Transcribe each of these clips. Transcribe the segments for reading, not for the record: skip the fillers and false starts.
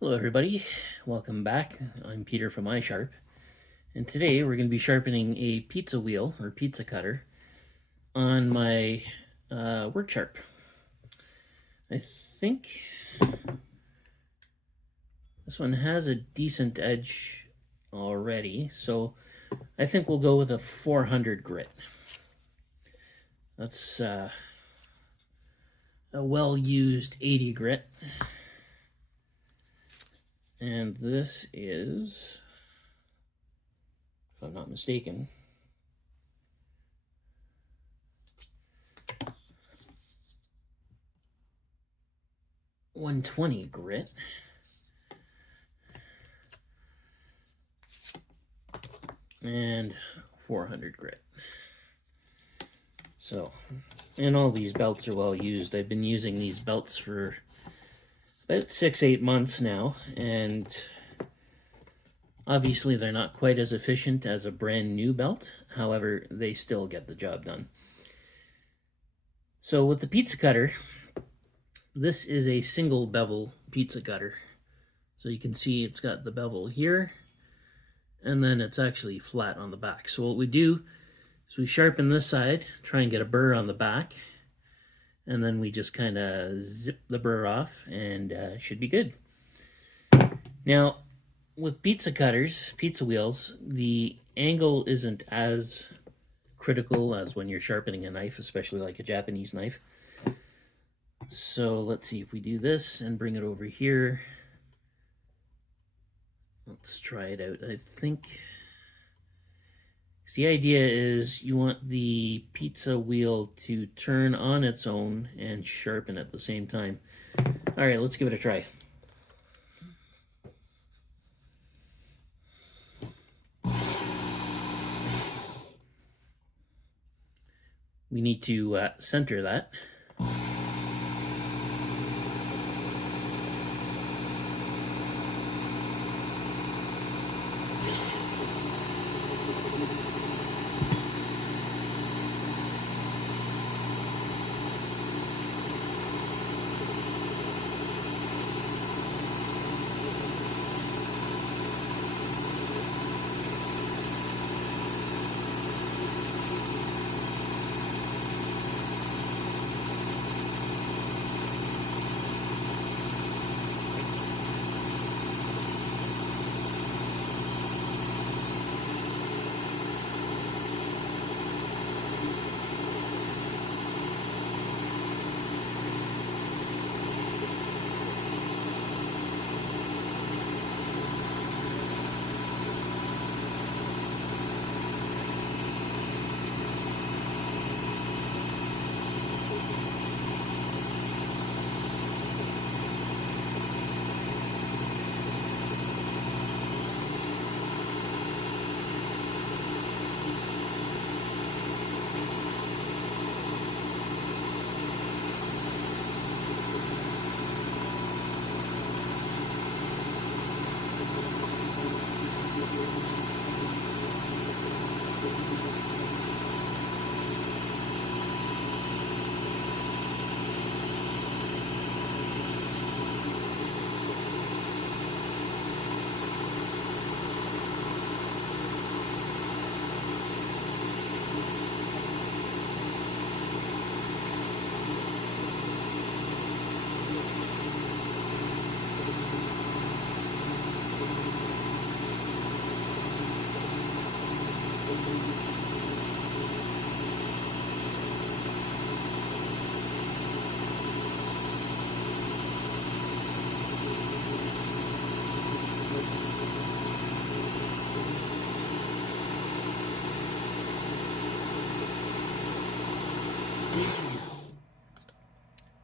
Hello everybody, welcome back. I'm Peter from iSharp, and today we're going to be sharpening a pizza wheel or pizza cutter on my work sharp. I think this one has a decent edge already, so I think we'll go with a 400 grit. That's a well-used 80 grit, and this is, if I'm not mistaken, 120 grit. And 400 grit. So, and all these belts are well used. I've been using these belts for about 6-8 months now, and obviously they're not quite as efficient as a brand new belt. However, they still get the job done. So with the pizza cutter, this is a single bevel pizza cutter. So you can see it's got the bevel here, and then it's actually flat on the back. So what we do is we sharpen this side, try and get a burr on the back, and then we just kind of zip the burr off, and should be good. Now, with pizza cutters, pizza wheels, the angle isn't as critical as when you're sharpening a knife, especially like a Japanese knife. So let's see if we do this and bring it over here. Let's try it out. I think the idea is you want the pizza wheel to turn on its own and sharpen at the same time. All right, let's give it a try. We need to center that.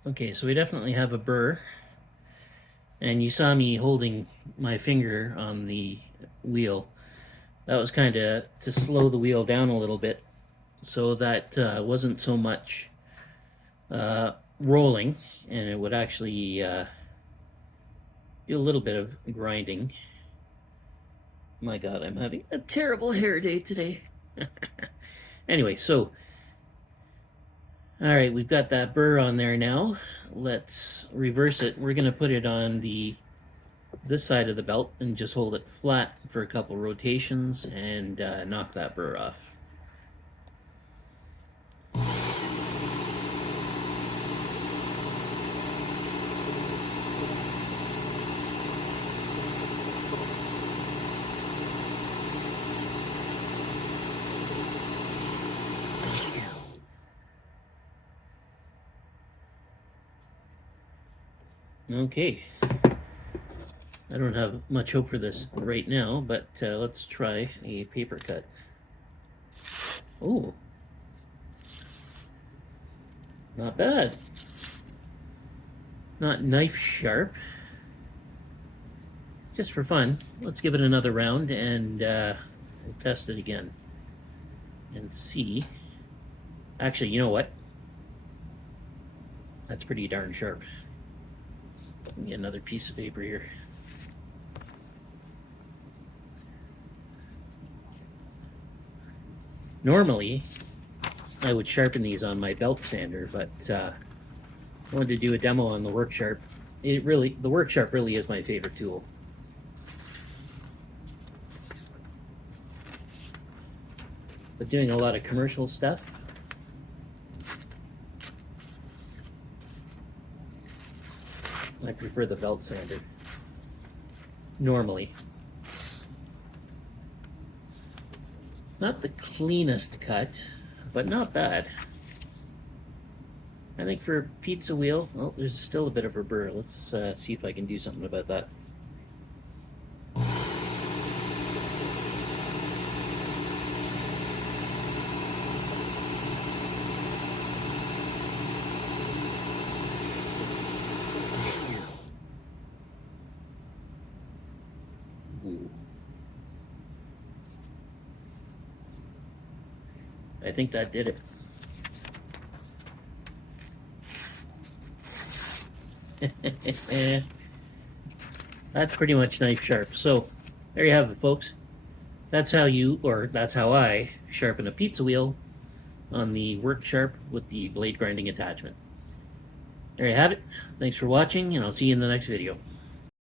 Okay, so we definitely have a burr, and you saw me holding my finger on the wheel. That was kind of to slow the wheel down a little bit so that wasn't so much rolling, and it would actually do a little bit of grinding. My God, I'm having a terrible hair day today. Anyway, so, all right, we've got that burr on there now. Let's reverse it. We're going to put it on the this side of the belt and just hold it flat for a couple rotations and knock that burr off. Okay, I don't have much hope for this right now, but let's try a paper cut. Oh, not bad. Not knife sharp. Just for fun, let's give it another round and we'll test it again and see. Actually, you know what? That's pretty darn sharp. Let me get another piece of paper here. Normally, I would sharpen these on my belt sander, but I wanted to do a demo on the Work Sharp. The Work Sharp really is my favorite tool. But doing a lot of commercial stuff, I prefer the belt sander. Normally. Not the cleanest cut, but not bad. I think for a pizza wheel, oh, there's still a bit of a burr. Let's see if I can do something about that. Ooh. I think that did it. That's pretty much knife sharp. So there you have it, folks. That's how I sharpen a pizza wheel on the Work Sharp with the blade grinding attachment. There you have it. Thanks for watching, and I'll see you in the next video.